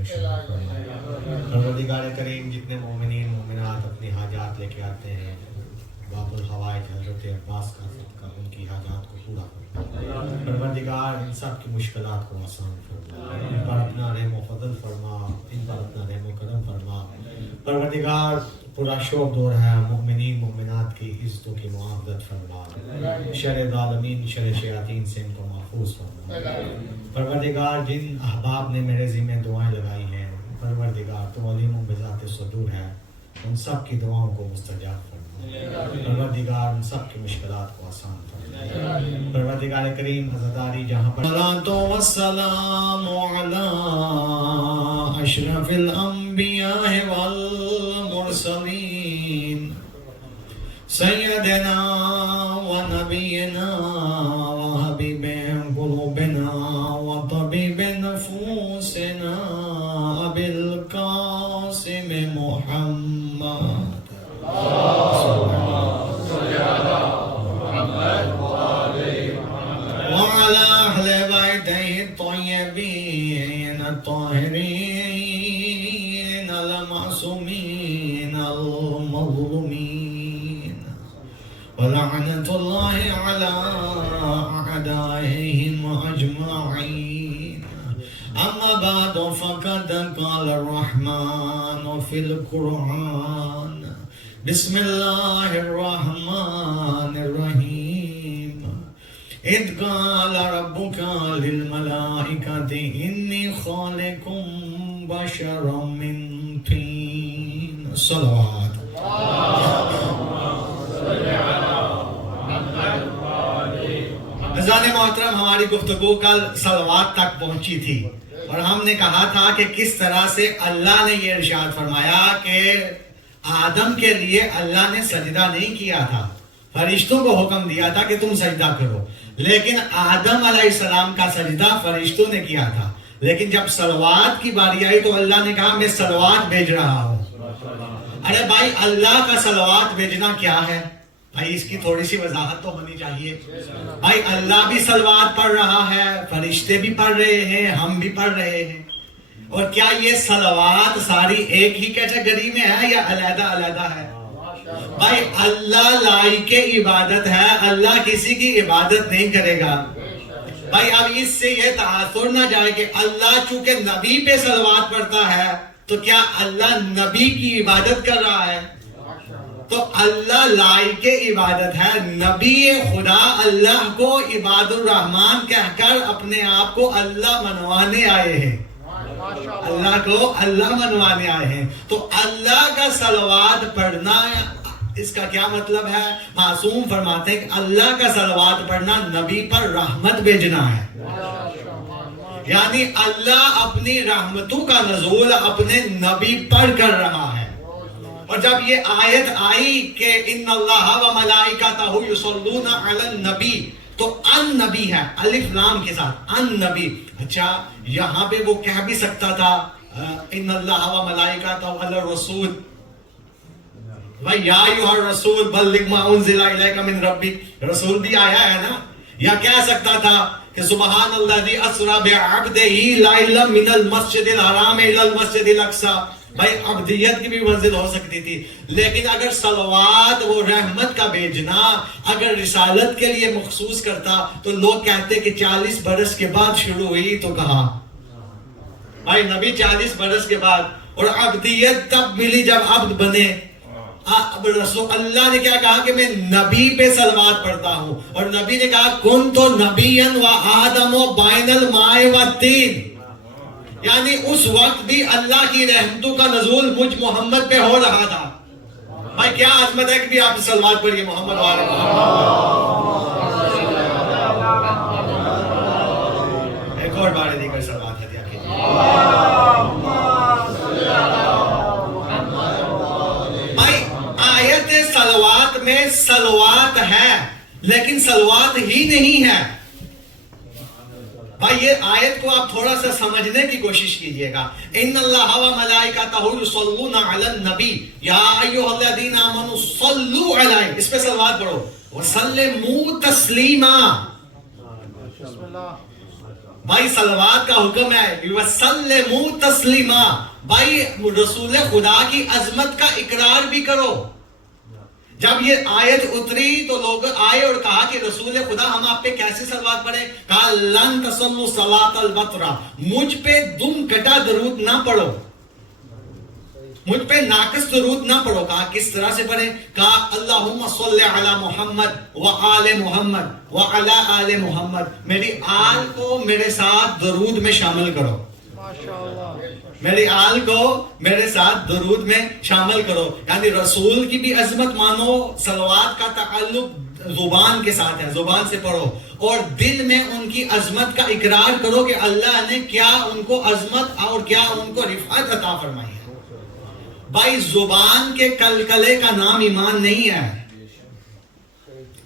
میں شمار فرمائے۔ پروردگار کریم جتنے مومنین مومنات اپنی حاجات لے کے آتے ہیں، باب الحوائج حضرت عباس کا صدقہ ان کی حاجات کو پورا فرما۔ پروردگار ان سب کی مشکلات کو آسان فرما، ان پر اپنا رحم و فضل فرما، ان پر اپنا رحم و کرم فرما۔ پروردگار پورا شوق دور ہے، مومنین مومنات کی عزتوں کی محافظت فرما، شر ظالمین شر شیاطین سے ان کو محفوظ فرما۔ پروردگار جن احباب نے میرے ذمہ دعائیں لگائی ہیں، پروردگار تو علیم بذات صدور ہے، ان سب کی دعاؤں کو مستجاب فرما۔ پروردگار ان سب کی مشکلات کو آسان فرما۔ پروردگار کریم عزاداری جہاں پر صلاۃ و السلام علی اشرف الانبیاء والمرسلین سیدنا و نبینا و حبیب قلوبنا و طبیب نفوسنا ابی القاسم محمد وعلى أهل بيته الطيبين الطاهرين المعصومين المظلومين ولعنة الله على أعدائهم أجمعين. أما بعد فقد قال الرحمن في القرآن بسم الله الرحمن الرحيم إذ قال ربك للملائكة إني خالق بشرا من طين. صلوات عزیزان محترم، ہماری گفتگو کل صلوات تک پہنچی تھی اور ہم نے کہا تھا کہ کس طرح سے اللہ نے یہ ارشاد فرمایا کہ آدم کے لیے اللہ نے سجدہ نہیں کیا تھا، فرشتوں کو حکم دیا تھا کہ تم سجدہ کرو، لیکن آدم علیہ السلام کا سجدہ فرشتوں نے کیا تھا۔ لیکن جب صلوات کی باری آئی تو اللہ نے کہا میں صلوات بھیج رہا ہوں۔ ارے بھائی، اللہ کا صلوات بھیجنا کیا ہے؟ بھائی اس کی تھوڑی سی وضاحت تو ہونی چاہیے۔ بھائی اللہ بھی صلوات پڑھ رہا ہے، فرشتے بھی پڑھ رہے ہیں، ہم بھی پڑھ رہے ہیں، اور کیا یہ صلوات ساری ایک ہی کیٹیگری میں ہے یا علیحدہ علیحدہ ہے؟ بھائی اللہ لائق عبادت ہے، اللہ کسی کی عبادت نہیں کرے گا۔ بھائی اب اس سے یہ تاثر نہ جائے کہ اللہ چونکہ نبی پہ صلوات پڑھتا ہے تو کیا اللہ نبی کی عبادت کر رہا ہے؟ تو اللہ لائق عبادت ہے، نبی خدا اللہ کو عباد الرحمن کہہ کر اپنے آپ کو اللہ منوانے آئے ہیں، اللہ کو اللہ منوانے آئے ہیں۔ تو اللہ کا صلوات پڑھنا، اس کا کیا مطلب ہے؟ معصوم فرماتے ہیں کہ اللہ کا صلوات پڑھنا نبی پر رحمت بھیجنا ہے، یعنی اللہ اپنی رحمتوں کا نزول اپنے نبی پر کر رہا ہے۔ اور جب یہ آیت آئی کہ ان اللہ و ملائکتہ یصلون علی النبی، تو ان نبی ہے الف لام کے ساتھ، ان نبی۔ اچھا یہاں پہ وہ کہہ بھی سکتا تھا ان اللہ و ملائکتہ علی الرسول یا ایھا الرسول بلغ ما انزل الیک من ربک، رسول بھی آیا ہے نا۔ یا کہہ سکتا تھا کہ سبحان الذی اسری بعبدہ لیلا من المسجد الحرام الی المسجد الاقصی، بھائی عبدیت کی بھی منزل ہو سکتی تھی۔ لیکن اگر صلوات وہ رحمت کا بھیجنا اگر رسالت کے لیے مخصوص کرتا تو لوگ کہتے کہ 40 برس کے بعد شروع ہوئی، تو کہا بھائی نبی 40 برس کے بعد، اور عبدیت تب ملی جب عبد بنے۔ اب رسول اللہ نے کیا کہا کہ میں نبی پہ صلوات پڑھتا ہوں، اور نبی نے کہا کن تو نبیًا و آدم و بین الماء والطین، یعنی اس وقت بھی اللہ کی رحمتوں کا نزول مجھ محمد پہ ہو رہا تھا۔ بھائی کیا عظمت ہے کہ بھی آپ صلوات پڑھیے محمد والے محمد۔ ایک اور بار دیگر صلوات ہے دیا کیجیے۔ بھائی آیت صلوات میں صلوات ہے لیکن صلوات ہی نہیں ہے۔ بھائی یہ آیت کو آپ تھوڑا سا سمجھنے کی کوشش کیجئے گا۔ ان اللہ و ملائکتہ یصلون علی النبی یا ایھا الذین آمنوا صلوا علیہ، اس پہ صلوات پڑھو، وسلموا تسلیما۔ بھائی صلوات کا حکم ہے، وسلموا تسلیما، بھائی رسول خدا کی عظمت کا اقرار بھی کرو۔ جب یہ آیت اتری تو لوگ آئے اور کہا کہ رسول خدا ہم آپ پہ کیسے صلوات پڑھیں؟ کہا لن تصلوا صلاۃ البترا، مجھ پہ دم کٹا درود نہ پڑھو، مجھ پہ ناقص درود نہ پڑھو۔ کہا کس طرح سے پڑھے؟ کہا اللہم صلی علی محمد وآل محمد وعلی آل محمد، میری آل کو میرے ساتھ درود میں شامل کرو، میری آل کو میرے ساتھ درود میں شامل کرو۔ یعنی رسول کی بھی عظمت مانو، صلوات کا تعلق زبان کے ساتھ ہے، زبان سے پڑھو، اور دل میں ان کی عظمت کا اقرار کرو کہ اللہ نے کیا ان کو عظمت اور کیا ان کو رفعت عطا فرمائی ہے۔ بھائی زبان کے کلکلے کا نام ایمان نہیں ہے،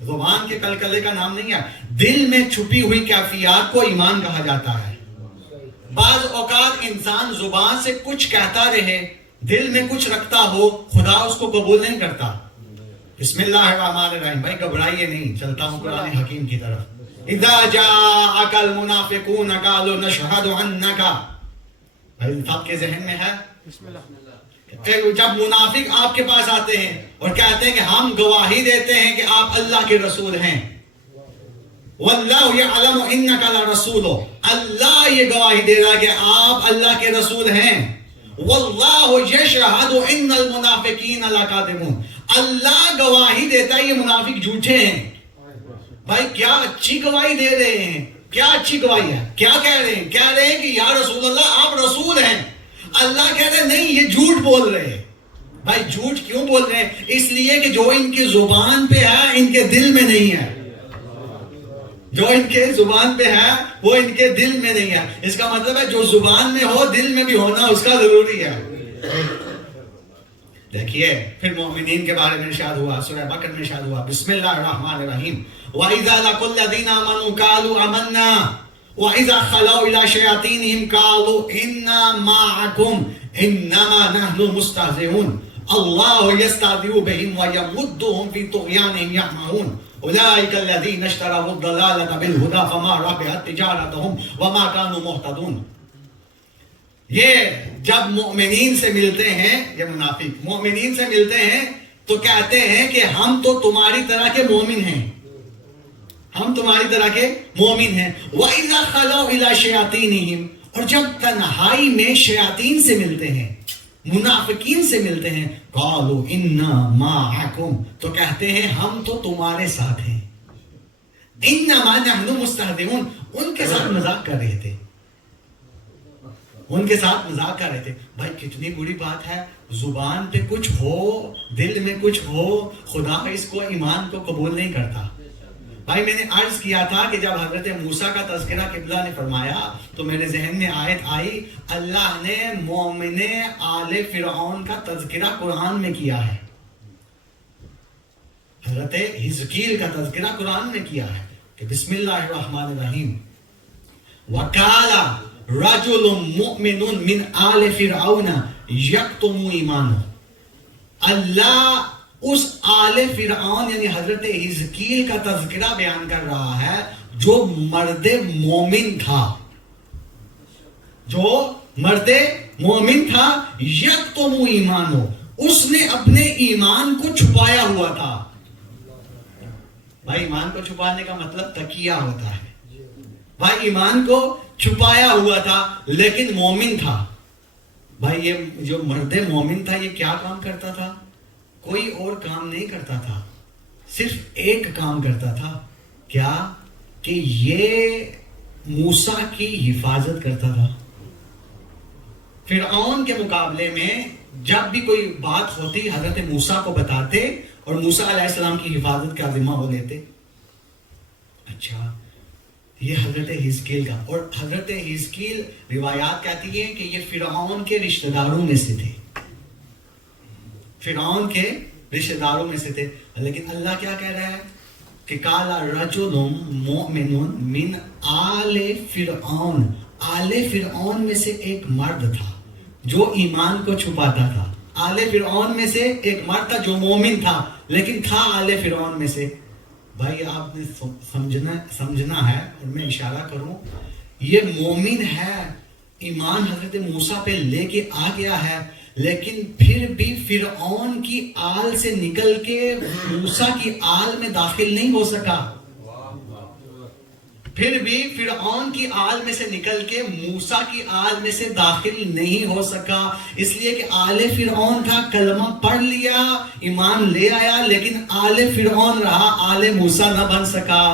زبان کے کلکلے کا نام نہیں ہے، دل میں چھپی ہوئی کیفیات کو ایمان کہا جاتا ہے۔ بعض اوقات انسان زبان سے کچھ کہتا رہے، دل میں کچھ رکھتا ہو، خدا اس کو قبول نہیں کرتا۔ بسم اللہ الرحمن الرحیم، بھائی گھبرائیے نہیں، چلتا ہوں قرآن حکیم کی طرف۔ اذا جاءك المنافقون قالوا نشهد انك، بھائی سب کے ذہن میں ہے؟ بسم اللہ۔ جب منافق آپ کے پاس آتے ہیں اور کہتے ہیں کہ ہم گواہی دیتے ہیں کہ آپ اللہ کے رسول ہیں، واللہ یعلم انک لرسول، اللہ یہ گواہی دے رہا کہ آپ اللہ کے رسول ہیں، واللہ یشہد ان المنافقین لکاذبون، اللہ گواہی دیتا ہے یہ منافق جھوٹے ہیں۔ بھائی کیا اچھی گواہی دے رہے ہیں، کیا اچھی گواہی ہے، کیا کہہ رہے ہیں؟ کہہ رہے ہیں کہ یا رسول اللہ آپ رسول ہیں۔ اللہ کہہ رہے ہیں نہیں، یہ جھوٹ بول رہے ہیں۔ بھائی جھوٹ کیوں بول رہے ہیں؟ اس لیے کہ جو ان کی زبان پہ ہے ان کے دل میں نہیں ہے، جو ان کے زبان پہ ہے وہ ان کے دل میں نہیں ہے۔ اس کا مطلب ہے جو زبان میں ہو دل میں بھی ہونا اس کا ضروری ہے۔ دیکھیے پھر مومنین کے بارے میں ارشاد ہوا، سورہ بقرہ میں ارشاد ہوا، بسم اللہ الرحمن الرحیم، وَإِذَا لَقُوا الَّذِينَ آمَنُوا قَالُوا آمَنَّا وَإِذَا خَلَوْا إِلَى شَيَاطِينِهِمْ قَالُوا إِنَّا مَعَكُمْ إِنَّمَا نَحْنُ مُسْتَهْزِئُونَ اللَّهُ يَسْتَهْزِئُ بِهِمْ وَيَمُدُّهُمْ فِي طُغْيَانِهِمْ يَعْمَهُونَ أُولَئِكَ الَّذِينَ اشْتَرَوُا الضَّلَالَةَ بِالْهُدَى فَمَا رَبِحَتْ تِجَارَتُهُمْ وَمَا كَانُوا مُهْتَدُونَ۔ یہ جب مومنین سے ملتے ہیں، یہ منافق مومنین سے ملتے ہیں تو کہتے ہیں کہ ہم تو تمہاری طرح کے مومن ہیں، ہم تمہاری طرح کے مومن ہیں۔ وَإِذَا خَلَوْا إِلَى شَيَاطِينِهِمْ، اور جب تنہائی میں شیاطین سے ملتے ہیں، منافقین سے ملتے ہیں، قَالُوا إِنَّا مَعَكُمْ، تو کہتے ہیں ہم تو تمہارے ساتھ ہیں، إِنَّمَا نَحْنُ مُسْتَهْزِئُونَ، ان کے ساتھ مذاق کر رہے تھے، ان کے ساتھ مذاق کر رہے تھے۔ بھائی کتنی بری بات ہے، زبان پہ کچھ ہو دل میں کچھ ہو، خدا اس کو ایمان کو قبول نہیں کرتا۔ بھائی میں نے عرض کیا تھا کہ جب حضرت موسیٰ کا تذکرہ قبلہ نے فرمایا تو میرے ذہن میں آیت آئی، اللہ نے مومن آل فرعون کا تذکرہ قرآن میں کیا ہے، حضرت حزقیل کا تذکرہ قرآن میں کیا ہے کہ بسم اللہ الرحمن الرحیم، وَقَالَ رَجُلٌ مُؤْمِنٌ مِّنْ آلِ فِرْعَوْنَ يَكْتُمُ إِيمَانَهُ، اللہ اس آل فرعون یعنی حضرت حزقیل کا تذکرہ بیان کر رہا ہے جو مرد مومن تھا، جو مرد مومن تھا، یکتم ایمانو، اس نے اپنے ایمان کو چھپایا ہوا تھا۔ بھائی ایمان کو چھپانے کا مطلب تقیہ ہوتا ہے، بھائی ایمان کو چھپایا ہوا تھا لیکن مومن تھا۔ بھائی یہ جو مرد مومن تھا یہ کیا کام کرتا تھا؟ کوئی اور کام نہیں کرتا تھا، صرف ایک کام کرتا تھا، کیا کہ یہ موسیٰ کی حفاظت کرتا تھا۔ فرعون کے مقابلے میں جب بھی کوئی بات ہوتی حضرت موسیٰ کو بتاتے اور موسیٰ علیہ السلام کی حفاظت کا ذمہ وہ لیتے۔ اچھا یہ حضرت حزقیل کا، اور حضرت حزقیل روایات کہتی ہیں کہ یہ فرعون کے رشتہ داروں میں سے تھے، فرعون کے رشتہ داروں میں سے تھے، لیکن اللہ کیا کہہ رہا ہے کہ قَالَ رَجُلٌ مُؤْمِنٌ مِّنْ آلِ فِرْعَوْنَ، آل فرعون میں سے ایک مرد تھا جو ایمان کو چھپاتا تھا، آل فرعون میں سے ایک مرد تھا جو مومن تھا لیکن تھا آل فرعون میں سے۔ بھائی آپ نے سمجھنا ہے، اور میں اشارہ کروں، یہ مومن ہے، ایمان حضرت موسیٰ پہ لے کے آ گیا ہے، لیکن پھر بھی فرعون کی آل سے نکل کے موسیٰ کی آل میں داخل نہیں ہو سکا، پھر بھی فرعون کی آل میں سے نکل کے موسیٰ کی آل میں سے داخل نہیں ہو سکا، اس لیے کہ آل فرعون تھا، کلمہ پڑھ لیا، ایمان لے آیا، لیکن آل فرعون رہا، آل موسیٰ نہ بن سکا۔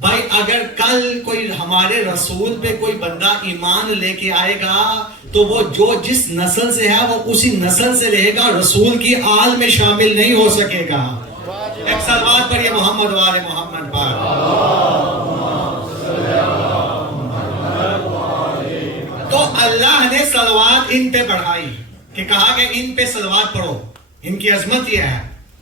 بھائی اگر کل کوئی ہمارے رسول پہ کوئی بندہ ایمان لے کے آئے گا تو وہ جو جس نسل سے ہے وہ اسی نسل سے رہے گا، رسول کی آل میں شامل نہیں ہو سکے گا۔ ایک صلوات پڑھیے محمد وآل محمد پر۔ تو اللہ نے صلوات ان پہ بڑھائی کہ کہا کہ ان پہ صلوات پڑھو، ان کی عظمت یہ ہے،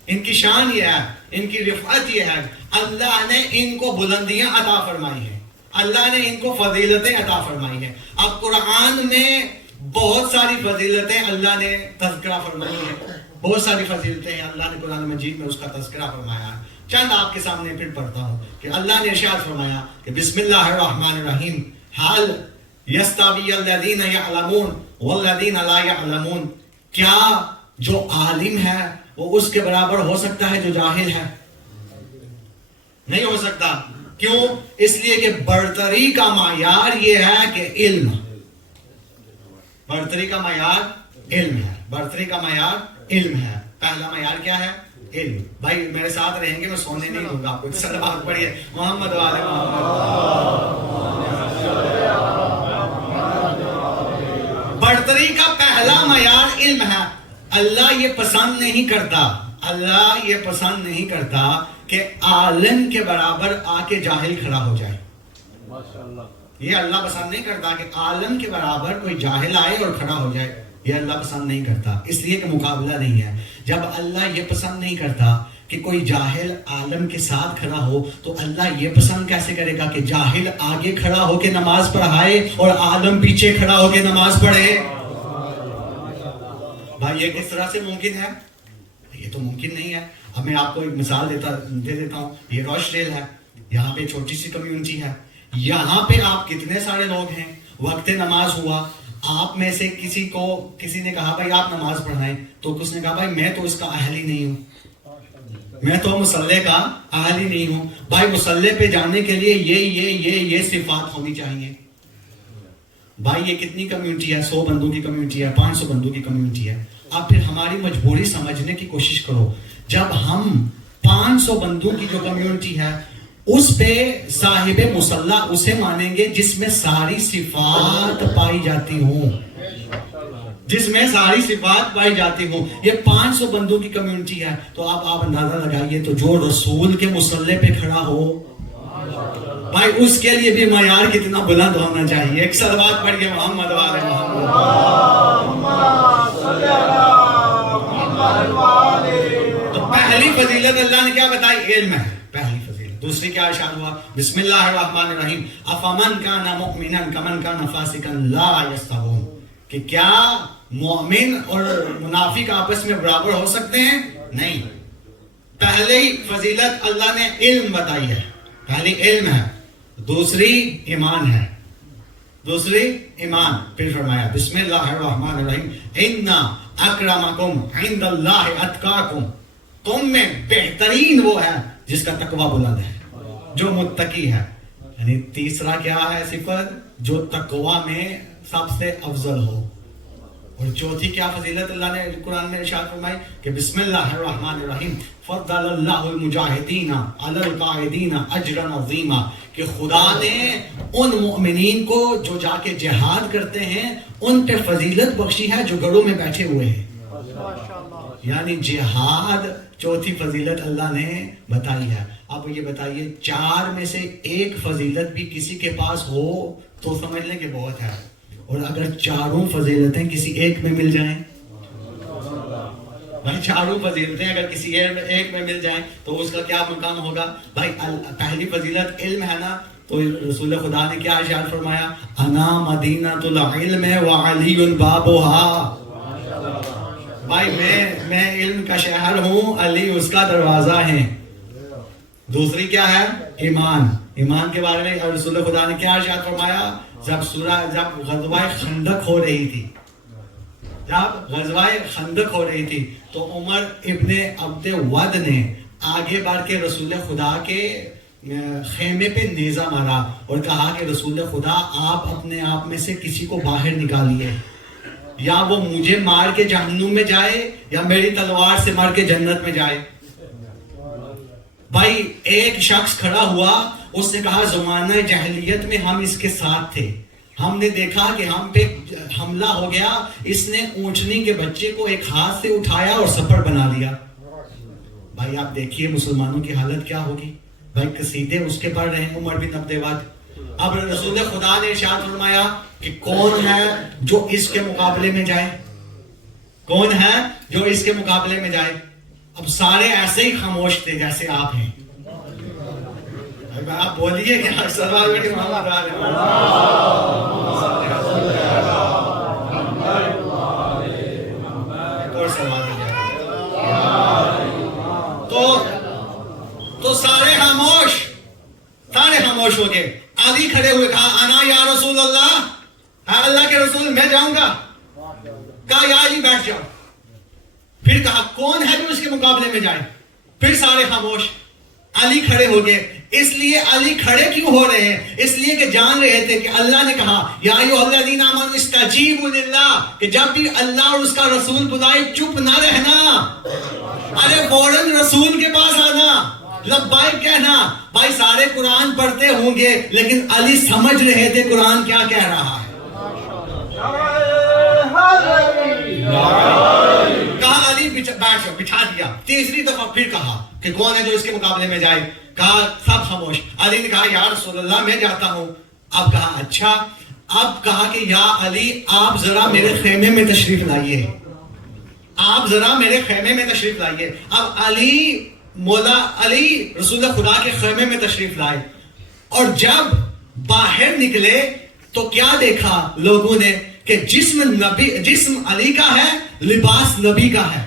ان کی شان یہ ہے، ان کی رفعت یہ ہے، اللہ نے ان کو بلندیاں عطا فرمائی ہیں، اللہ نے ان کو فضیلتیں عطا فرمائی ہیں۔ اب قرآن میں بہت ساری فضیلتیں اللہ نے تذکرہ فرمائی ہیں، بہت ساری فضیلتیں ہیں، اللہ نے قرآن مجید میں اس کا تذکرہ فرمایا ہے۔ چند آپ کے سامنے پھر پڑھتا ہوں کہ اللہ نے ارشاد فرمایا کہ بسم اللہ الرحمن الرحیم، حال یستوی الذین یعلمون والذین لا یعلمون، کیا جو عالم ہے وہ اس کے برابر ہو سکتا ہے جو جاہل ہے؟ نہیں ہو سکتا۔ کیوں؟ اس لیے کہ برتری کا معیار یہ ہے کہ علم، برتری کا معیار علم ہے، برتری کا معیار علم ہے۔ پہلا معیار کیا ہے؟ علم۔ بھائی میرے ساتھ رہیں گے، میں سونے نہیں دوں گا آپ کو۔ صلوات پڑھیے محمد وآل محمد۔ برتری کا پہلا معیار علم ہے۔ اللہ یہ پسند نہیں کرتا، اللہ یہ پسند نہیں کرتا کہ عالم کے برابر آ کے جاہل کھڑا ہو جائے۔ یہ اللہ پسند نہیں کرتا کہ عالم کے برابر کوئی جاہل آئے اور کھڑا ہو جائے، یہ اللہ پسند نہیں کرتا، اس لیے کہ مقابلہ نہیں ہے۔ جب اللہ یہ پسند نہیں کرتا کہ کوئی جاہل عالم کے ساتھ کھڑا ہو تو اللہ یہ پسند کیسے کرے گا کہ جاہل آگے کھڑا ہو کے نماز پڑھائے اور عالم پیچھے کھڑا ہو کے نماز پڑھے؟ بھائی یہ کس طرح سے ممکن ہے؟ یہ تو ممکن نہیں ہے۔ اب میں آپ کو ایک مثال دے دیتا ہوں۔ یہ روش ریل ہے، یہاں پہ چھوٹی سی کمیونٹی ہے، یہاں پہ آپ کتنے سارے لوگ ہیں، وقت نماز ہوا، آپ میں سے کسی نے کہا بھائی آپ نماز پڑھائیں، تو اس نے کہا بھائی میں تو اس کا اہل ہی نہیں ہوں، میں تو مصلے کا اہل ہی نہیں ہوں۔ بھائی مصلے پہ جانے کے لیے یہ صفات ہونی چاہیے۔ بھائی یہ کتنی کمیونٹی ہے؟ 100 بندوں کی کمیونٹی ہے، 500 بندوں کی کمیونٹی ہے۔ اب پھر ہماری مجبوری سمجھنے کی کوشش کرو، جب ہم 500 بندوں کی جو کمیونٹی ہے اس پہ صاحب مصلی اسے مانیں گے جس میں ساری صفات پائی جاتی ہوں، جس میں ساری صفات پائی جاتی ہوں۔ یہ 500 بندوں کی کمیونٹی ہے، تو آپ اندازہ لگائیے تو جو رسول کے مصلی پہ کھڑا ہو، بھائی اس کے لیے بھی معیار کتنا بلند ہونا چاہیے۔ ایک صلوات پڑھ کے محمد وآل محمد۔ تو پہلی فضیلت اللہ نے کیا بتائی؟ علم ہے، پہلی فضیلت۔ دوسری کیا ارشاد ہوا؟ بسم اللہ الرحمن الرحیم، افمن کان مؤمنا کمن کان فاسقا لا یستوون، کہ کیا مومن اور منافق آپس میں برابر ہو سکتے ہیں؟ نہیں۔ پہلی فضیلت اللہ نے علم بتائی ہے، پہلی علم ہے، دوسری ایمان ہے، دوسری ایمان۔ پھر فرمایا بسم اللہ الرحمن الرحیم، ان اکرمکم عند اللہ اتقاکم، تم میں بہترین وہ ہے جس کا تقوی بلند ہے، جو متقی ہے۔ یعنی تیسرا کیا ہے صفت؟ جو تقوی میں سب سے افضل ہو۔ اور چوتھی کیا فضیلت اللہ نے قرآن میں ارشاد فرمائی کہ بسم اللہ الرحمن الرحیم، فضل اللہ المجاہدین علی القاعدین اجرا عظیما، کہ خدا نے ان مؤمنین کو جو جا کے جہاد کرتے ہیں ان پہ فضیلت بخشی ہے جو گھروں میں بیٹھے ہوئے ہیں۔ یعنی جہاد چوتھی فضیلت اللہ نے بتائی ہے۔ اب یہ بتائیے 4 میں سے ایک فضیلت بھی کسی کے پاس ہو تو سمجھ لیں کہ بہت ہے، اور اگر 4 فضیلتیں کسی ایک میں مل جائیں، بھائی 4 فضیلتیں اگر کسی ایک میں مل جائیں تو اس کا کیا مقام ہوگا؟ بھائی پہلی فضیلت علم ہے نا، تو رسول خدا نے کیا ارشاد فرمایا؟ انا مدینۃ العلم وعلی بابھا، بھائی میں علم کا شہر ہوں، علی اس کا دروازہ ہے۔ دوسری کیا ہے؟ ایمان۔ ایمان کے بارے میں رسول خدا نے کیا ارشاد فرمایا؟ جب غزوہ خندق ہو رہی تھی، جب غزوہ خندق ہو رہی تھی تو عمر ابن عبد ود نے آگے بڑھ کے رسول خدا کے خیمے پہ نیزہ مارا اور کہا کہ رسول خدا آپ اپنے آپ میں سے کسی کو باہر نکالیے، یا وہ مجھے مار کے جہنم میں جائے یا میری تلوار سے مار کے جنت میں جائے۔ بھائی ایک شخص کھڑا ہوا، اس نے کہا زمانہ جاہلیت میں ہم اس کے ساتھ تھے، ہم نے دیکھا کہ ہم پہ حملہ ہو گیا، اس نے اونٹنی کے بچے کو ایک ہاتھ سے اٹھایا اور سپر بنا دیا۔ بھائی آپ دیکھیے مسلمانوں کی حالت کیا ہوگی۔ بھائی قصیدے اس کے پڑھ رہے ہیں عمر بن عبد ود۔ اب رسول خدا نے ارشاد فرمایا کہ کون ہے جو اس کے مقابلے میں جائے، کون ہے جو اس کے مقابلے میں جائے؟ اب سارے ایسے ہی خاموش تھے جیسے آپ ہیں۔ آپ بولیے کہ اور سوال تو سارے خاموش ہو گئے۔ علی کھڑے ہوئے، کہا انا یا رسول اللہ، اللہ کے رسول میں جاؤں گا۔ کہا یا علی بیٹھ جاؤ۔ پھر کہا کون ہے جو اس کے مقابلے میں جائے؟ پھر سارے خاموش۔ علی کھڑے ہو گئے۔ اس لیے علی کھڑے کیوں ہو رہے ہیں؟ اس لیے کہ جان رہے تھے کہ اللہ نے کہا یا ایھا الذین آمنوا استجیبوا للہ، کہ جب بھی اللہ اور اس کا رسول بلائے چپ نہ رہنا، ارے فوراً رسول کے پاس آنا، لبیک کہنا۔ بھائی سارے قرآن پڑھتے ہوں گے لیکن علی سمجھ رہے تھے قرآن کیا کہہ رہا ہے۔ کہا علی بیٹھ جاؤ، بٹھا دیا۔ تیسری دفعہ پھر کہا کہ کون ہے جو اس کے مقابلے میں جائے؟ کہا سب خاموش۔ علی نے کہا یا رسول اللہ میں جاتا ہوں۔ اب کہا اچھا، اب کہا کہ یا علی آپ ذرا میرے خیمے میں تشریف لائیے، آپ ذرا میرے خیمے میں تشریف لائیے۔ اب مولا علی رسول خدا کے خیمے میں تشریف لائے، اور جب باہر نکلے تو کیا دیکھا لوگوں نے کہ جسم علی کا ہے، لباس نبی کا ہے۔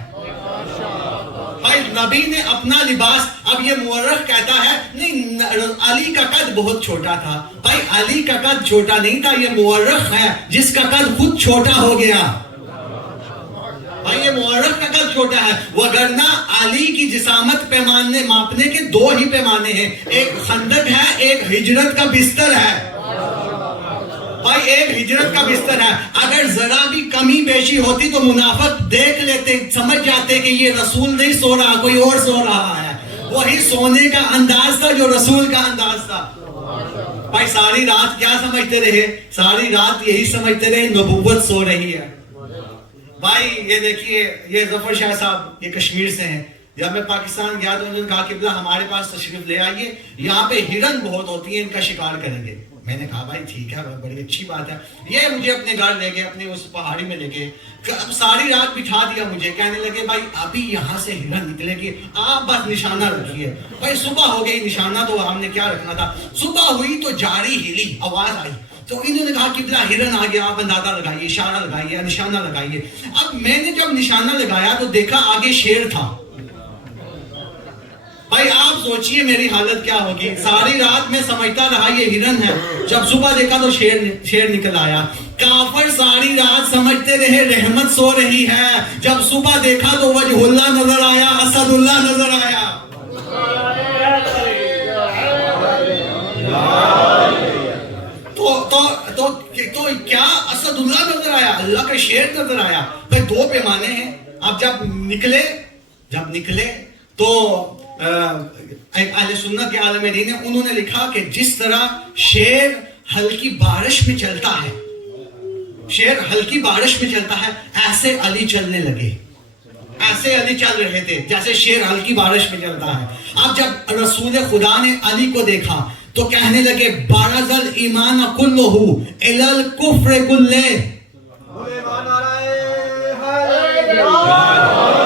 بھائی نبی نے اپنا لباس، اب یہ مورخ کہتا ہے نہیں علی کا قد بہت چھوٹا تھا۔ بھائی علی کا قد چھوٹا نہیں تھا، یہ مورخ ہے جس کا قد خود چھوٹا ہو گیا۔ بھائی یہ مورخ کا قد چھوٹا ہے، وگرنہ علی کی جسامت پیمانے ماپنے کے دو ہی پیمانے ہیں، ایک خندق ہے، ایک ہجرت کا بستر ہے۔ بھائی ایک ہجرت کا بستر ہے، اگر ذرا بھی کمی بیشی ہوتی تو منافق دیکھ لیتے، سمجھ جاتے کہ یہ رسول نہیں سو رہا، کوئی اور سو رہا ہے۔ وہی سونے کا انداز تھا جو رسول کا انداز تھا۔ بھائی ساری رات کیا سمجھتے رہے؟ ساری رات یہی سمجھتے رہے نبوت سو رہی ہے۔ بھائی یہ دیکھیے، یہ ظفر شاہ صاحب یہ کشمیر سے ہیں، جب میں پاکستان گیا تو انہوں نے کہا کہ قبلہ ہمارے پاس تشریف لے آئیے، یہاں پہ ہرن بہت ہوتی ہیں، ان کا شکار کریں گے۔ میں نے کہا بھائی ٹھیک ہے، بڑی اچھی بات ہے۔ یہ مجھے اپنے گھر لے گئے، اپنے اس پہاڑی میں لے گئے، اب ساری رات بٹھا دیا مجھے، کہنے لگے بھائی ابھی یہاں سے ہرن نکلے گی، آپ بس نشانہ رکھیے۔ بھائی صبح ہو گئی، نشانہ تو ہم نے کیا رکھنا تھا، صبح ہوئی تو جاری ہلی، آواز آئی، تو انہوں نے کہا قبلہ ہرن آ گیا، آپ اندازہ لگائیے، اشارہ لگائیے، نشانہ لگائیے۔ اب میں نے جب نشانہ لگایا تو دیکھا آگے شیر تھا۔ بھائی آپ سوچئے میری حالت کیا ہوگی، ساری رات میں سمجھتا رہا یہ ہرن ہے، جب صبح دیکھا تو شیر نکل آیا۔ کافر ساری رات سمجھتے رہے رحمت سو رہی ہے، جب صبح دیکھا تو وجہ اللہ نظر آیا، اسد اللہ نظر آیا۔ تو کیا اسد اللہ نظر آیا، اللہ کا شیر نظر آیا۔ بھائی دو پیمانے ہیں۔ اب جب نکلے تو اہل سنت کے عالم دین انہوں نے لکھا کہ جس طرح شیر ہلکی بارش میں چلتا ہے، شیر ہلکی بارش میں چلتا ہے، ایسے علی چلنے لگے، ایسے علی چل رہے تھے جیسے شیر ہلکی بارش میں چلتا ہے۔ اب جب رسول خدا نے علی کو دیکھا تو کہنے لگے بارز الایمان کلہ الی الکفر کلہ،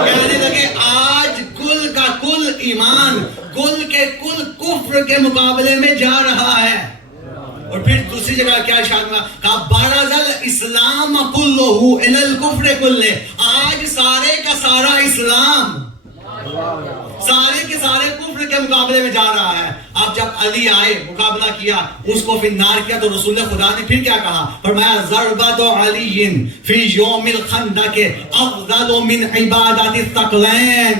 کہنے لگے آج کل کا کل ایمان کل کے کل کفر کے مقابلے میں جا رہا ہے۔ اور پھر دوسری جگہ کیا ارشاد ہوا، کہا بارز الاسلام کلہ الی الکفر کلہ، آج سارے کا سارا اسلام سارے کے سارے کفر کے مقابلے میں جا رہا ہے. اب جب علی آئے مقابلہ کیا, اس کو فنار کیا, تو رسول خدا نے پھر کیا کہا؟ فرمایا ضربت علی فی یوم الخندق افضل من عبادت الثقلین.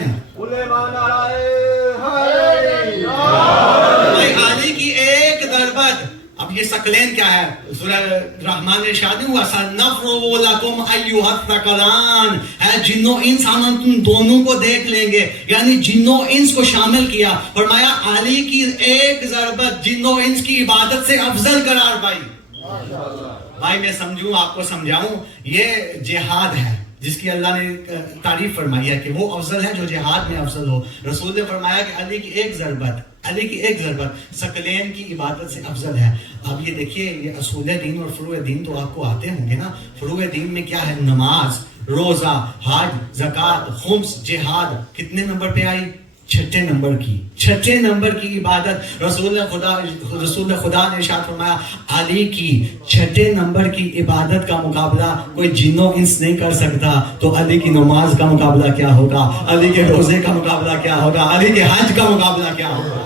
علی کی ایک ضربت. اب یہ ثقلین کیا ہے؟ سورہ رحمان نے ارشاد ہوا سنفرغ لکم ایھا الثقلان, ہے جنوں انس ہم تم دونوں کو دیکھ لیں گے, یعنی جنوں انس کو شامل کیا. فرمایا علی کی ایک ضربت جنوں انس کی عبادت سے افضل قرار پائی. بھائی میں سمجھوں, آپ کو سمجھاؤں, یہ جہاد ہے جس کی اللہ نے تعریف فرمائی ہے کہ وہ افضل ہے جو جہاد میں افضل ہو. رسول نے فرمایا کہ علی کی ایک ضربت ثقلین کی عبادت سے افضل ہے. اب یہ دیکھیے, یہ اصول دین اور فروع دین تو آپ کو آتے ہوں گے نا. فروع دین میں کیا ہے؟ نماز, روزہ, حج, زکوٰۃ, خمس, جہاد. کتنے نمبر پہ آئی؟ چھٹے نمبر کی عبادت. رسول خدا نے ارشاد فرمایا علی کی چھٹے نمبر کی عبادت کا مقابلہ کوئی جنوں انس نہیں کر سکتا. تو علی کی نماز کا مقابلہ کیا ہوگا؟ علی کے روزے کا مقابلہ کیا ہوگا؟ علی کے حج کا مقابلہ کیا ہوگا؟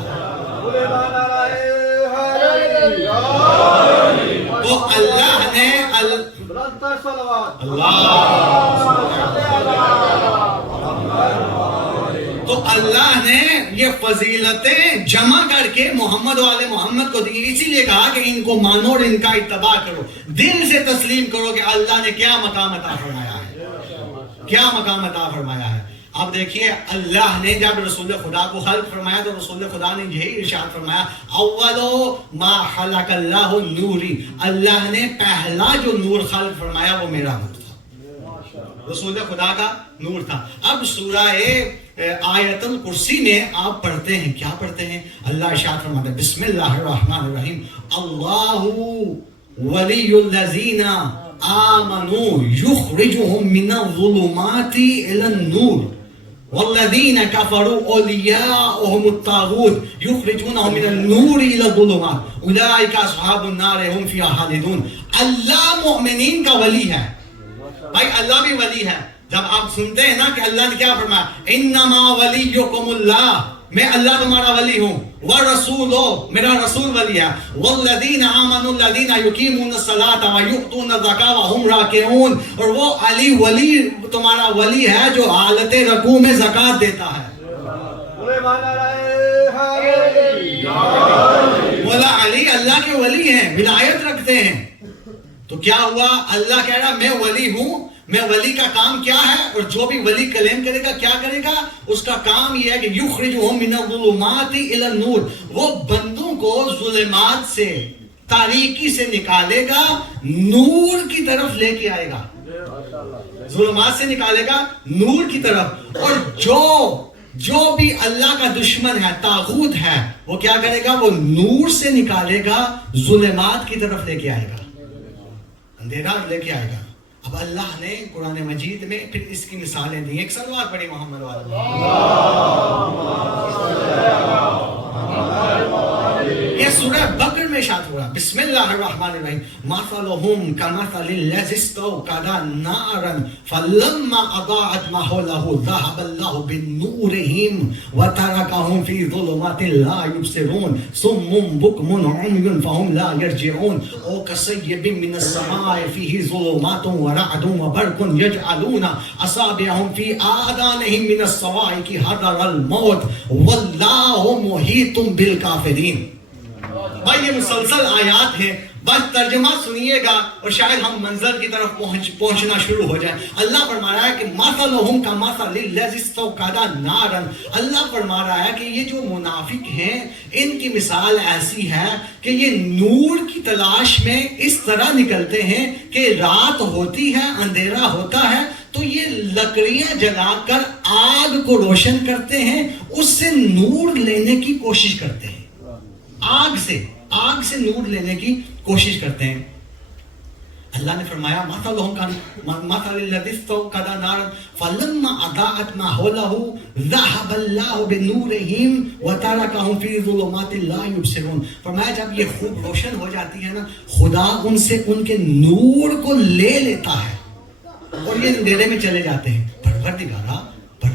تو اللہ نے اللہ نے یہ فضیلتیں جمع کر کے محمد والے محمد کو دی. اسی لیے کہا کہ ان کو مانو اور ان کا اتباع کرو, دل سے تسلیم کرو کہ اللہ نے کیا مقام عطا فرمایا ہے. اب دیکھیے, اللہ نے جب رسول خدا کو خلق فرمایا تو رسول خدا نے یہی ارشاد فرمایا اولو ما خلق اللہ نوری, اللہ نے پہلا جو نور خلق فرمایا وہ میرا نور تھا, رسول خدا کا نور تھا. اب سورہ آیت الکرسی میں آپ پڑھتے ہیں, کیا پڑھتے ہیں؟ اللہ ارشاد فرماتا ہے بسم اللہ الرحمن الرحیم اللہ ولی الذین آمنوا یخرجهم من الظلمات الی النور والذین کفروا اولیاؤهم الطاغوت یخرجونهم من النور الی الظلمات اولئک اصحاب النار هم فیہا خالدون. اللہ مومنین کا ولی ہے. بھائی اللہ بھی ولی ہے. جب آپ سنتے ہیں نا کہ اللہ نے کیا فرمایا انما ولیکم اللہ, میں اللہ تمہارا ولی ہوں, ورسولو, میرا رسول ولی ہے, والذین آمنوا الذین یقیمون الصلاۃ ویؤتون الزکاۃ وهم راکعون, اور وہ علی ولی تمہارا ولی ہے جو حالت رکوع میں زکوٰۃ دیتا ہے. مولا علی اللہ کے ولی ہیں, ولایت رکھتے ہیں. تو کیا ہوا؟ اللہ کہہ رہا میں ولی ہوں. میں ولی کا کام کیا ہے؟ اور جو بھی ولی کلیم کرے گا کیا کرے گا؟ اس کا کام یہ ہے کہ یخرجہم من الظلمات الی النور, وہ بندوں کو ظلمات سے, تاریکی سے نکالے گا, نور کی طرف لے کے آئے گا. ظلمات سے نکالے گا نور کی طرف. اور جو بھی اللہ کا دشمن ہے, طاغوت ہے, وہ کیا کرے گا؟ وہ نور سے نکالے گا, ظلمات کی طرف لے کے آئے گا, اندھیرا لے کے آئے گا. اب اللہ نے قرآن مجید میں پھر اس کی مثالیں دی. ایک صلوات پڑھی محمد والے. یہ سورہ بقرہ میں ارشاد ہوا بسم اللہ الرحمن الرحیم مثلهم كمثل الذي استوقد نارا فلما اضاءت ما حوله ذهب الله بنورهم وتركهم في ظلمات لا يبصرون صم بكم عمي فهم لا يرجعون او كصيب من السماء فيه ظلمات ورعد وبرق يجعلون اصابعهم في آذانهم من الصواعق حذر الموت والله محيط بالكافرين. بھائی یہ مسلسل آیات ہیں, بس ترجمہ سنیے گا اور شاید ہم منظر کی طرف پہنچنا شروع ہو جائیں. اللہ فرما رہا ہے کہ مثلهم كمثل الذي استوقد نارا, اللہ فرما رہا ہے کہ یہ جو منافق ہیں ان کی مثال ایسی ہے کہ یہ نور کی تلاش میں اس طرح نکلتے ہیں کہ رات ہوتی ہے, اندھیرا ہوتا ہے, تو یہ لکڑیاں جلا کر آگ کو روشن کرتے ہیں, اس سے نور لینے کی کوشش کرتے ہیں, آگ سے نور لینے کی کوشش کرتے ہیں. اللہ نے فرمایا مثل الذی استوقد نارا فلما اضاءت ما حوله ذهب الله بنورهم وتركهم في ظلمات لا يبصرون. فرمایا جب یہ خوب روشن ہو جاتی ہے نا, خدا ان سے ان کے نور کو لے لیتا ہے اور یہ اندھیرے میں چلے جاتے ہیں.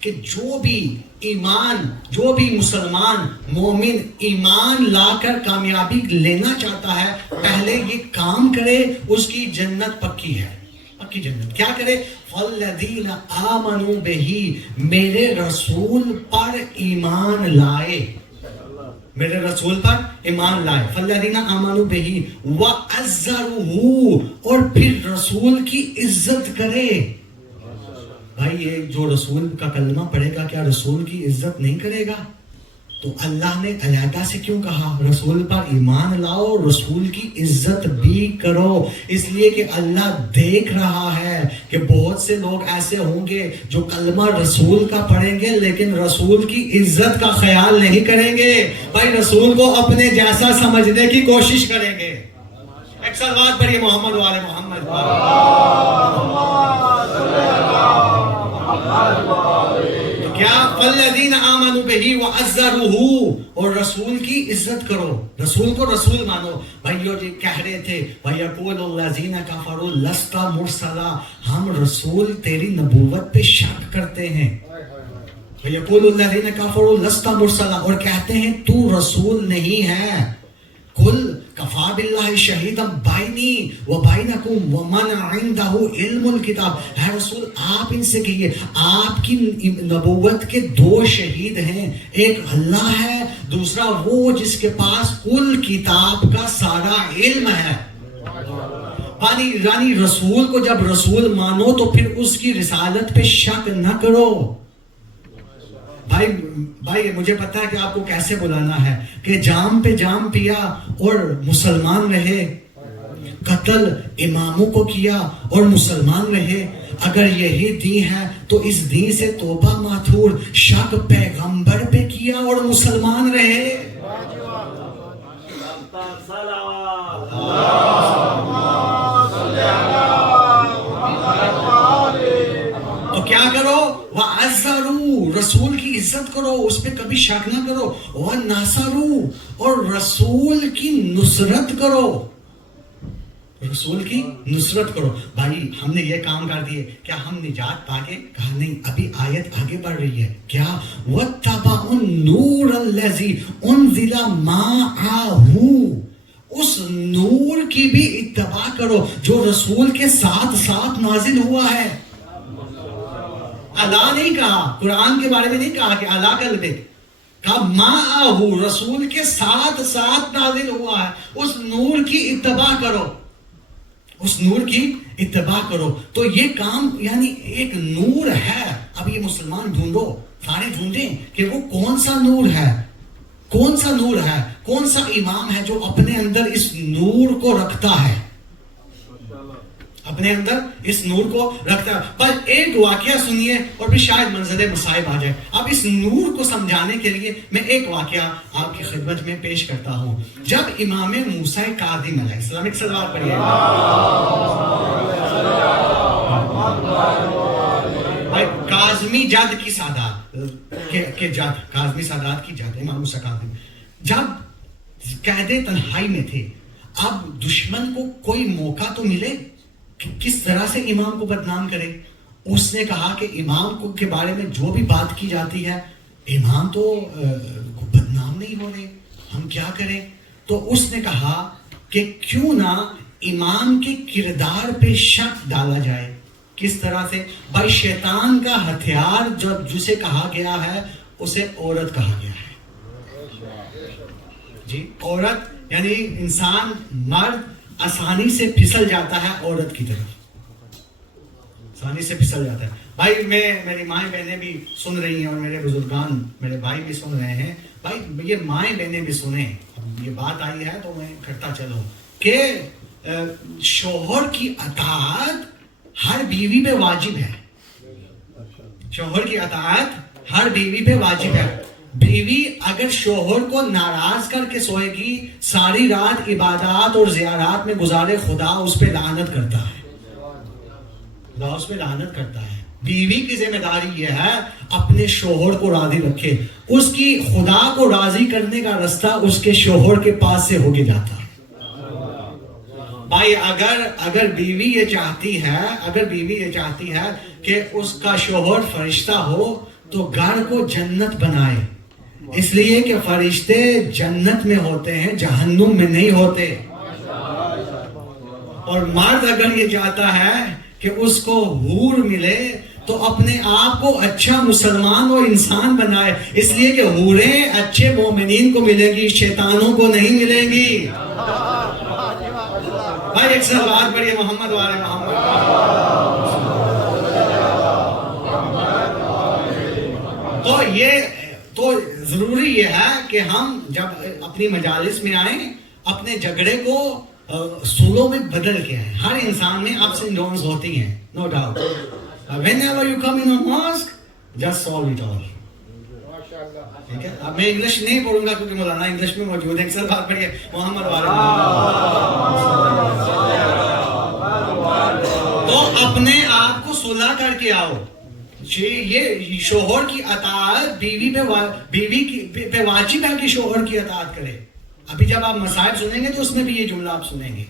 کہ جو بھی مسلمان مومن ایمان لا کر کامیابی لینا چاہتا ہے پہلے یہ کام کرے، اس کی جنت پکی ہے، پکی جنت. کیا کرے؟ فَالَّذِينَ آمَنُوا بِهِ، میرے رسول پر ایمان لائے، میرے رسول پر ایمان لائے. فَالَّذِينَ آمَنُوا بِهِ وَعَزَّرُوهُ، اور پھر رسول کی عزت کرے. بھائی یہ جو رسول کا کلمہ پڑھے گا کیا رسول کی عزت نہیں کرے گا؟ تو اللہ نے علیحدہ سے کیوں کہا رسول پر ایمان لاؤ، رسول کی عزت بھی کرو؟ اس لیے کہ اللہ دیکھ رہا ہے کہ بہت سے لوگ ایسے ہوں گے جو کلمہ رسول کا پڑھیں گے لیکن رسول کی عزت کا خیال نہیں کریں گے. بھائی رسول کو اپنے جیسا سمجھنے کی کوشش کریں گے. ایک صلوات پڑھیے محمد والے محمد. تو کیا فالذین آمنوا بہ وعزروہ، اور رسول کی عزت کرو، رسول کو رسول مانو. بھائیو جی کہہ رہے تھے وَيَقُولُ الَّذِينَ كَفَرُوا لَسْتَ مُرْسَلًا، ہم رسول تیری نبوت پہ شک کرتے ہیں. وَيَقُولُ الَّذِينَ كَفَرُوا لَسْتَ مُرْسَلًا، اور کہتے ہیں تو رسول نہیں ہے. قُلْ کفا باللہ شہیدا بینی و بینکم ومن عندہ علم الکتاب. اے رسول آپ ان سے کہیے آپ کی نبوت کے دو شہید ہیں، ایک اللہ ہے، دوسرا وہ جس کے پاس کل کتاب کا سارا علم ہے. یعنی رسول کو جب رسول مانو تو پھر اس کی رسالت پہ شک نہ کرو. بھائی مجھے پتا ہے کہ آپ کو کیسے بلانا ہے کہ جام پہ جام پیا اور مسلمان رہے، قتل اماموں کو کیا اور مسلمان رہے. اگر یہی دین ہے تو اس دین سے توبہ ماتھور، شک پیغمبر پہ کیا اور مسلمان رہے. تو کیا کرو؟ وَعَزَّرُوا، رسول کی عزت کرو، اس پہ کبھی شک نہ کرو. وَنَصَرُوا، اور رسول کی نصرت کرو، رسول کی نصرت کرو. بھائی ہم نے یہ کام کر دیے، کیا ہم نجات پا گئے؟ کہا نہیں، ابھی آیت آگے بڑھ رہی ہے. کیا؟ وَاتَّبَعُوا النُّورَ الَّذِي أُنزِلَ مَعَهُ، اس نور کی بھی اتباع کرو جو رسول کے ساتھ ساتھ نازل ہوا ہے. اللہ نہیں کہا، قرآن کے بارے میں نہیں کہا کہ اللہ کا لبے، کہا معاہو، رسول کے ساتھ ساتھ نازل ہوا ہے. اس نور کی اتباع کرو، اس نور کی اتباع کرو. تو یہ کام یعنی ایک نور ہے. اب یہ مسلمان ڈھونڈو، سارے ڈھونڈیں کہ وہ کون سا نور ہے، کون سا نور ہے، کون سا امام ہے جو اپنے اندر اس نور کو رکھتا ہے، اپنے اندر اس نور کو رکھتا ہے. پر ایک واقعہ سنیے اور پھر شاید منظر مصائب آ جائے. اب اس نور کو سمجھانے کے لیے میں ایک واقعہ آپ کی خدمت میں پیش کرتا ہوں. جب امام موسیٰ کاظم علیہ السلام، ایک صلوات پڑھیے، کاظمی جد کی سادات کے جد، کاظمی سادات کی جد امام موسیٰ کاظم جب قید تنہائی میں تھے، اب دشمن کو کوئی موقع تو ملے کہ کس طرح سے امام کو بدنام کرے. اس نے کہا کہ امام کو کے بارے میں جو بھی بات کی جاتی ہے، امام تو بدنام نہیں ہو رہے، ہم کیا کریں؟ تو اس نے کہا کہ کیوں نہ امام کے کردار پہ شک ڈالا جائے. کس طرح سے؟ بھائی شیطان کا ہتھیار جسے کہا گیا ہے اسے عورت کہا گیا ہے. جی عورت یعنی انسان، مرد آسانی سے پھسل جاتا ہے عورت کی طرف، آسانی سے پھسل جاتا ہے. بھائی میری مائیں بہنیں بھی سن رہی ہیں اور میرے بزرگان، میرے بھائی بھی سن رہے ہیں. بھائی یہ مائیں بہنیں بھی سنیں، یہ بات آئی ہے تو میں کرتا چلوں کہ شوہر کی اطاعت ہر بیوی پہ واجب ہے. شوہر کی اطاعت ہر بیوی پہ واجب ہے. بیوی اگر شوہر کو ناراض کر کے سوئے گی، ساری رات عبادات اور زیارات میں گزارے، خدا اس پہ لعنت کرتا ہے، خدا اس پہ لعنت کرتا ہے. بیوی کی ذمہ داری یہ ہے اپنے شوہر کو راضی رکھے. اس کی خدا کو راضی کرنے کا راستہ اس کے شوہر کے پاس سے ہو کے جاتا ہے. بھائی اگر بیوی یہ چاہتی ہے، اگر بیوی یہ چاہتی ہے کہ اس کا شوہر فرشتہ ہو تو گھر کو جنت بنائے، اس لیے کہ فرشتے جنت میں ہوتے ہیں، جہنم میں نہیں ہوتے. اور مرد اگر یہ چاہتا ہے کہ اس کو حور ملے تو اپنے آپ کو اچھا مسلمان اور انسان بنائے، اس لیے کہ حوریں اچھے مومنین کو ملیں گی، شیطانوں کو نہیں ملیں گی. بھائی ایک صلوات پڑھیے محمد والے محمد. تو ضروری یہ ہے کہ ہم جب اپنی مجالس میں آئیں اپنے جھگڑے کو سولوں میں بدل کے آئیں. ہر انسان میں اپس اینڈ ڈاؤنز ہوتی ہیں، no doubt. whenever you come in a mosque just solve it all. ٹھیک ہے. اب میں انگلش نہیں پڑھوں گا کیونکہ مولانا انگلش میں موجود ہے. سر بات پڑھیے محمد والے. تو اپنے آپ کو صلح کر کے آؤ. یہ شوہر کی اطاعت بیوی پہ واجب ہے کہ شوہر کی اطاعت کرے. ابھی جب آپ مصائب سنیں گے تو اس میں بھی یہ جملہ آپ سنیں گے.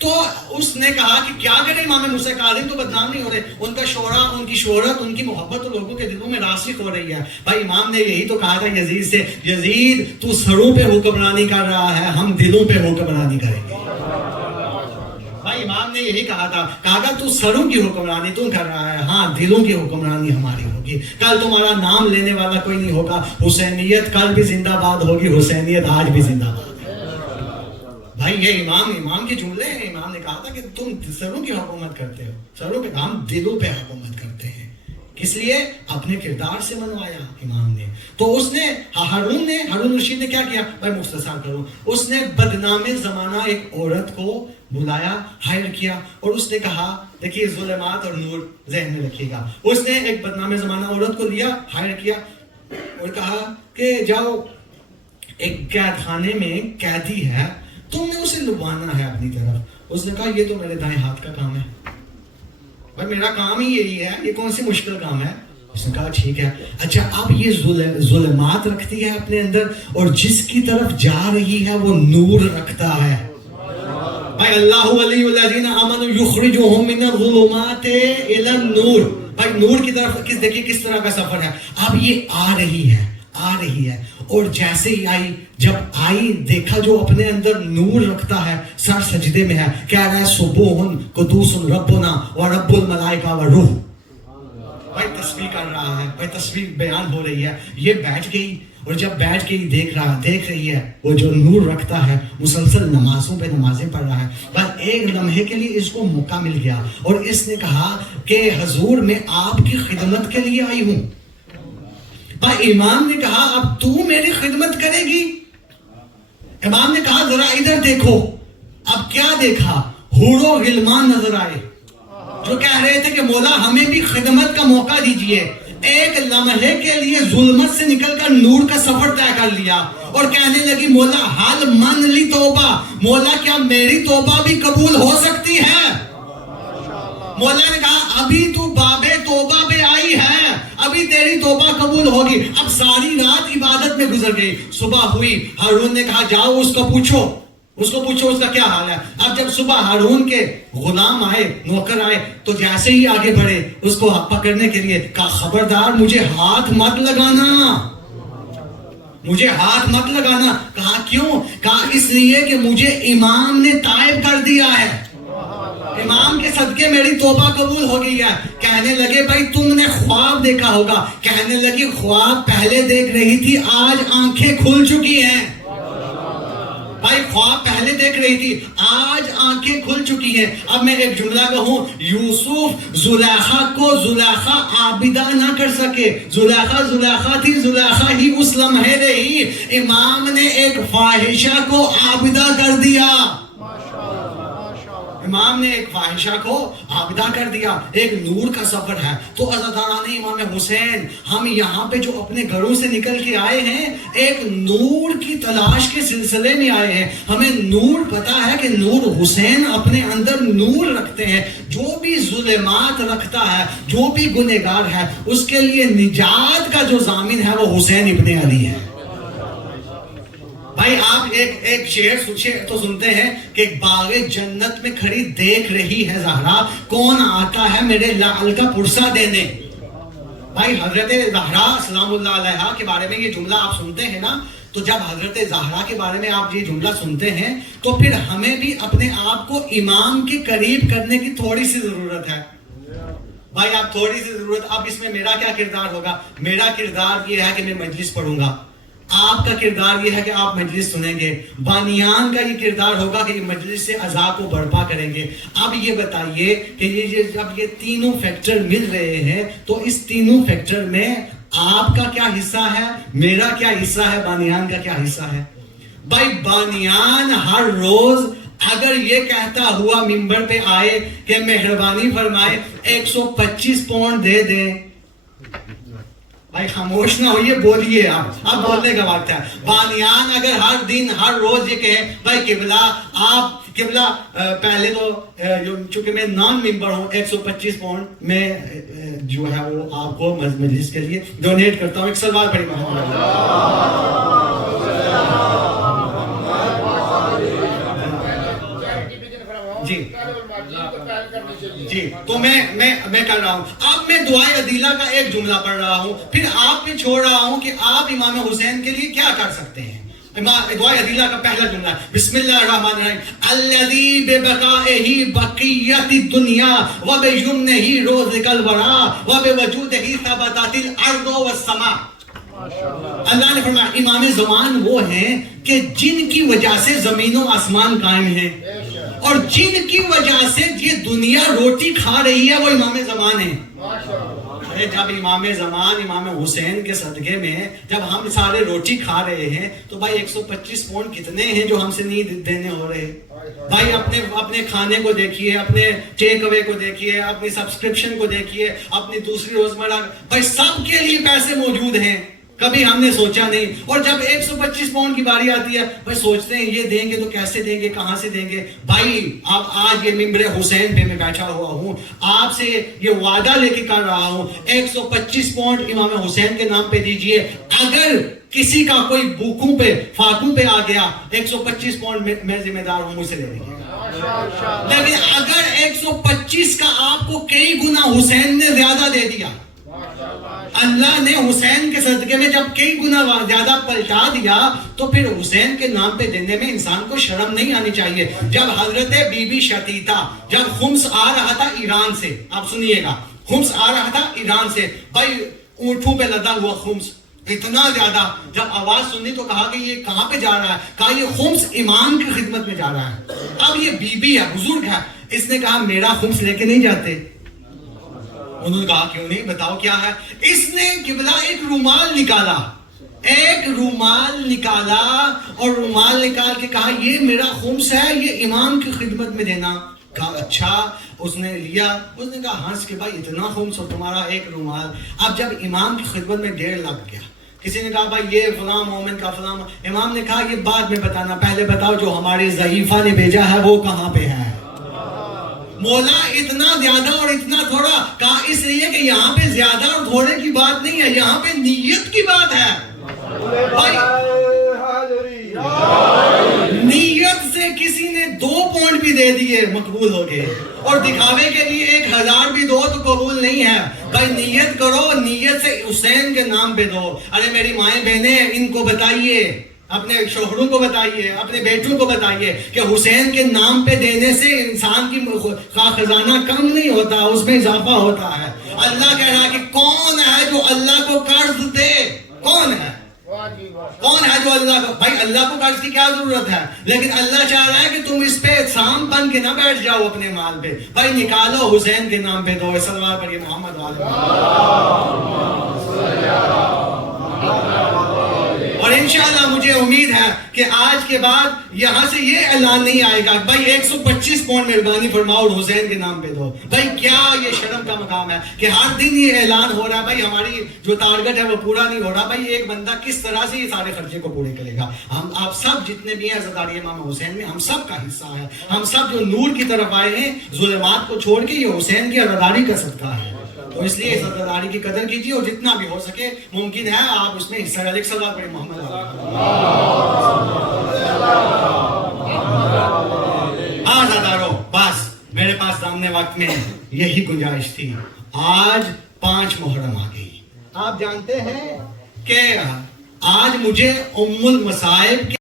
تو اس نے کہا کہ کیا کرے امام موسیٰ کاظم تو بدنام نہیں ہو رہے، ان کا شہرہ، ان کی شہرت، ان کی محبت تو لوگوں کے دلوں میں راسخ ہو رہی ہے. بھائی امام نے یہی تو کہا تھا یزید سے، یزید تو سروں پہ حکمرانی کر رہا ہے، ہم دلوں پہ حکمرانی کریں گے. بھائی امام نے یہی کہا تھا، کہا تو سروں کی حکمرانی تم کر رہا ہے، ہاں دلوں کی حکمرانی ہماری ہوگی. کل تمہارا نام لینے والا کوئی نہیں ہوگا. حسینیت کل بھی زندہ باد ہوگی، حسینیت آج بھی زندہ باد. بھائی یہ امام کے جملے ہیں. امام نے کہا تھا کہ تم سروں کی حکومت کرتے ہو، سروں پہ، ہم دلوں پہ حکومت کرتے ہیں. کس لیے؟ اپنے کردار سے منوایا امام نے. تو اس نے ہارون رشید نے کیا کیا؟ بھائی مختصر کروں، اس نے بدنام زمانہ ایک عورت کو بلایا، ہائر کیا، اور اس نے کہا، دیکھیے ظلمات اور نور ذہن میں رکھیے گا. اس نے ایک بدنام زمانہ عورت کو لیا، ہائر کیا اور کہا کہ جاؤ ایک قید خانے میں قیدی ہے، تم نے اسے لبانا ہے اپنی طرف. اس نے کہا یہ تو میرے دائیں ہاتھ کا کام ہے، بھائی میرا کام ہی یہی ہے، یہ کون سی مشکل کام ہے. اس نے کہا ٹھیک ہے. اچھا اب یہ ظلمات رکھتی ہے اپنے اندر، اور جس کی طرف جا رہی ہے وہ نور رکھتا ہے. بھائی اللہ ولی الذین آمنوا یخرجہم من الظلمات الی النور. بھائی نور کی طرف دیکھیے کس طرح کا سفر ہے. اب یہ آ رہی ہے اور جیسے ہی آئی، جب آئی دیکھا جو اپنے اندر نور رکھتا ہے، سر سجدے میں ہے، کہہ رہا ہے سبوحن قدوس ربنا و رب الملائکہ و روح. بھائی تسبیح کر رہا ہے، بھائی تسبیح بیان ہو رہی ہے. یہ بیٹھ گئی اور جب بیٹھ کے دیکھ رہی ہے وہ جو نور رکھتا ہے مسلسل نمازوں پہ نمازیں پڑھ رہا ہے. بس ایک لمحے کے لیے اس کو موقع مل گیا اور اس نے کہا کہ حضور میں آپ کی خدمت کے لیے آئی ہوں. بھائی امام نے کہا اب تو میری خدمت کرے گی؟ امام نے کہا ذرا ادھر دیکھو. اب کیا دیکھا؟ حور و غلمان نظر آئے جو کہہ رہے تھے کہ مولا ہمیں بھی خدمت کا موقع دیجئے. ایک لمحے کے لیے ظلمت سے نکل کر نور کا سفر طے کر لیا اور کہنے لگی مولا حال من لی توبہ، مولا کیا میری توبہ بھی قبول ہو سکتی ہے؟ مولا نے کہا ابھی تو بابے توبہ پہ آئی ہے، ابھی تیری توبہ قبول ہوگی. اب ساری رات عبادت میں گزر گئی. صبح ہوئی، ہارون نے کہا جاؤ اس کو پوچھو اس کا کیا حال ہے. اب جب صبح ہارون کے غلام آئے، نوکر آئے، تو جیسے ہی آگے بڑھے اس کو پکڑنے کے لیے کہا خبردار مجھے ہاتھ مت لگانا، مجھے ہاتھ مت لگانا. کہا کیوں؟ کہا اس لیے کہ مجھے امام نے تائب کر دیا ہے، امام کے صدقے میری توبہ قبول ہو گئی ہے. کہنے لگے بھائی تم نے خواب دیکھا ہوگا. کہنے لگی خواب پہلے دیکھ رہی تھی، آج آنکھیں کھل چکی ہیں. بھائی خواب پہلے دیکھ رہی تھی، آج آنکھیں کھل چکی ہیں. اب میں ایک جملہ کہوں، یوسف زلیخا کو زلیخا عابدہ نہ کر سکے. زلیخا تھی، زلیخا ہی اس لمحے رہی. امام نے ایک فاحشہ کو عابدہ کر دیا. امام نے ایک فاحشہ کو عابدہ کر دیا. ایک نور کا سفر ہے. تو عزیزان امام حسین، ہم یہاں پہ جو اپنے گھروں سے نکل کے آئے ہیں ایک نور کی تلاش کے سلسلے میں آئے ہیں. ہمیں نور پتا ہے کہ نور حسین اپنے اندر نور رکھتے ہیں. جو بھی ظلمات رکھتا ہے، جو بھی گنہگار ہے، اس کے لیے نجات کا جو ضامن ہے وہ حسین ابن علی ہے. بھائی آپ ایک شعر تو سنتے ہیں کہ ایک باغ جنت میں کھڑی دیکھ رہی ہے زہرا، کون آتا ہے میرے لعل کا پرسہ دینے. بھائی حضرت زہرا سلام اللہ علیہا کے بارے میں یہ جملہ آپ سنتے ہیں نا، تو جب حضرت زہرا کے بارے میں آپ یہ جملہ سنتے ہیں تو پھر ہمیں بھی اپنے آپ کو امام کے قریب کرنے کی تھوڑی سی ضرورت ہے. بھائی آپ تھوڑی سی ضرورت. اب اس میں میرا کیا کردار ہوگا؟ میرا کردار یہ ہے کہ میں مجلس پڑھوں گا. آپ کا کردار یہ ہے کہ آپ مجلس سنیں گے. بانیان کا یہ کردار ہوگا کہ یہ مجلس سے اذا کو برپا کریں گے. اب یہ بتائیے کہ یہ جب یہ تینوں فیکٹر مل رہے ہیں تو اس تینوں فیکٹر میں آپ کا کیا حصہ ہے، میرا کیا حصہ ہے، بانیان کا کیا حصہ ہے؟ بھائی بانیان ہر روز اگر یہ کہتا ہوا ممبر پہ آئے کہ مہربانی فرمائے 125 پاؤنڈ دے دیں، بھائی خاموش نہ ہوئیے، بولیے. اب بولنے کا وقت ہے. بانیان اگر ہر دن ہر روز یہ کہے بھائی قبلہ آپ قبلہ پہلے تو چونکہ میں نان ممبر ہوں 125 پاؤنڈ میں جو ہے وہ آپ کو مجلس کے لیے ڈونیٹ کرتا ہوں. ایک سوال پڑھی جی تو میں کر رہا ہوں. اب میں دعائے عدیلہ کا ایک جملہ پڑھ رہا ہوں، پھر آپ پہ چھوڑ رہا ہوں کہ آپ امام حسین کے لیے کیا کر سکتے ہیں. دعائے عدیلہ کا پہلا جملہ ہے بسم اللہ الرحمن الرحیم الذی ببقائہ بقیت الدنیا وبیمنہ رزق الورا وبوجودہ ثبتت الارض والسماء. اللہ نے فرمایا امام زمان وہ ہیں کہ جن کی وجہ سے زمین و آسمان قائم ہیں، اور جن کی وجہ سے یہ دنیا روٹی کھا رہی ہے وہ امام زمان ہیں. جب امام زمان امام حسین کے صدقے میں جب ہم سارے روٹی کھا رہے ہیں تو بھائی 125 پاؤنڈ کتنے ہیں جو ہم سے نہیں دینے ہو رہے. بھائی اپنے کھانے کو دیکھیے، اپنے ٹیک اوے کو دیکھیے، اپنی سبسکرپشن کو دیکھیے، اپنی دوسری روزمرہ، بھائی سب کے لیے پیسے موجود ہیں. کبھی ہم نے سوچا نہیں. اور جب 125 پاؤنڈ کی باری آتی ہے بھائی سوچتے ہیں یہ دیں گے تو کیسے دیں گے، کہاں سے دیں گے. بھائی اب آج یہ ممبر حسین پہ میں بیٹھا ہوا ہوں، آپ سے یہ وعدہ لے کے کر رہا ہوں 125 پاؤنڈ امام حسین کے نام پہ دیجئے. اگر کسی کا کوئی بھوکوں پہ فاقوں پہ آ گیا 125 پاؤنڈ میں ذمہ دار ہوں، مجھ سے لے لیں گے. لیکن اگر 125 کا آپ کو کئی گنا حسین نے زیادہ دے دیا، اللہ نے حسین کے صدقے میں جب کئی گنا زیادہ پلٹا دیا تو پھر حسین کے نام پہ دینے میں انسان کو شرم نہیں آنی چاہیے. جب حضرت بی بی شتیتا جب خمس آ رہا تھا ایران سے، آپ سنیے گا، خمس آ رہا تھا ایران سے، بھائی اونٹوں پہ لدا ہوا خمس اتنا زیادہ، جب آواز سنی تو کہا کہ یہ کہاں پہ جا رہا ہے؟ کہا یہ خمس امام کی خدمت میں جا رہا ہے. اب یہ بی بی ہے، بزرگ ہے، اس نے کہا میرا خمس لے کے نہیں جاتے. انہوں نے کہا کیوں نہیں، بتاؤ کیا ہے. اس نے قبلہ ایک رومال نکالا اور رومال نکال کے کہا یہ میرا خمس ہے، یہ امام کی خدمت میں دینا. کہا اچھا. اس نے لیا، اس نے کہا ہنس کے بھائی اتنا خمس اور تمہارا ایک رومال. اب جب امام کی خدمت میں 1.5 لاکھ گیا، کسی نے کہا بھائی یہ فلاں مومن کا فلاں، امام نے کہا یہ بعد میں بتانا، پہلے بتاؤ جو ہماری ضعیفہ نے بھیجا ہے وہ کہاں پہ ہے. مولا اتنا زیادہ اور اتنا تھوڑا، کہا اس لیے کہ یہاں پہ زیادہ اور تھوڑے کی بات نہیں ہے، یہاں پہ نیت کی بات ہے. نیت سے کسی نے 2 پاؤنڈ بھی دے دیے مقبول ہو گئے، اور دکھاوے کے لیے 1000 بھی دو تو قبول نہیں ہے. بھائی نیت کرو، نیت سے حسین کے نام پہ دو. ارے میری مائیں بہنیں ان کو بتائیے، اپنے شوہروں کو بتائیے، اپنے بیٹوں کو بتائیے کہ حسین کے نام پہ دینے سے انسان کی خزانہ کم نہیں ہوتا، اس میں اضافہ ہوتا ہے. اللہ کہہ رہا ہے کہ کون ہے جو اللہ کو قرض دے؟ کون ہے جو اللہ کو، بھائی اللہ کو قرض کی کیا ضرورت ہے، لیکن اللہ چاہ رہا ہے کہ تم اس پہ سام بن کے نہ بیٹھ جاؤ اپنے مال پہ. بھائی نکالو، حسین کے نام پہ دو. صلوات پڑھیے محمد اور انشاءاللہ مجھے امید ہے کہ آج کے بعد یہاں سے یہ اعلان نہیں آئے گا بھائی 125 پاؤنڈ مہربانی فرماؤ اور حسین کے نام پہ دو. بھائی کیا یہ شرم کا مقام ہے کہ ہر دن یہ اعلان ہو رہا ہے. بھائی ہماری جو ٹارگٹ ہے وہ پورا نہیں ہو رہا. بھائی ایک بندہ کس طرح سے یہ سارے خرچے کو پورے کرے گا؟ ہم آپ سب جتنے بھی ہیں عزاداری امام حسین میں، ہم سب کا حصہ ہے. ہم سب جو نور کی طرف آئے ہیں، ظلمات کو چھوڑ کے یہ حسین کی عزاداری کا صدقہ ہے. تو اس لیے اس عزاداری کی قدر کیجیے اور جتنا بھی ہو سکے ممکن ہے آپ اس میں حصہ لیں. صلوات پڑھیں محمد آزادارو. بس میرے پاس سامنے وقت میں یہی گنجائش تھی. آج 5 محرم آ گئی. آپ جانتے ہیں کہ آج مجھے ام المصائب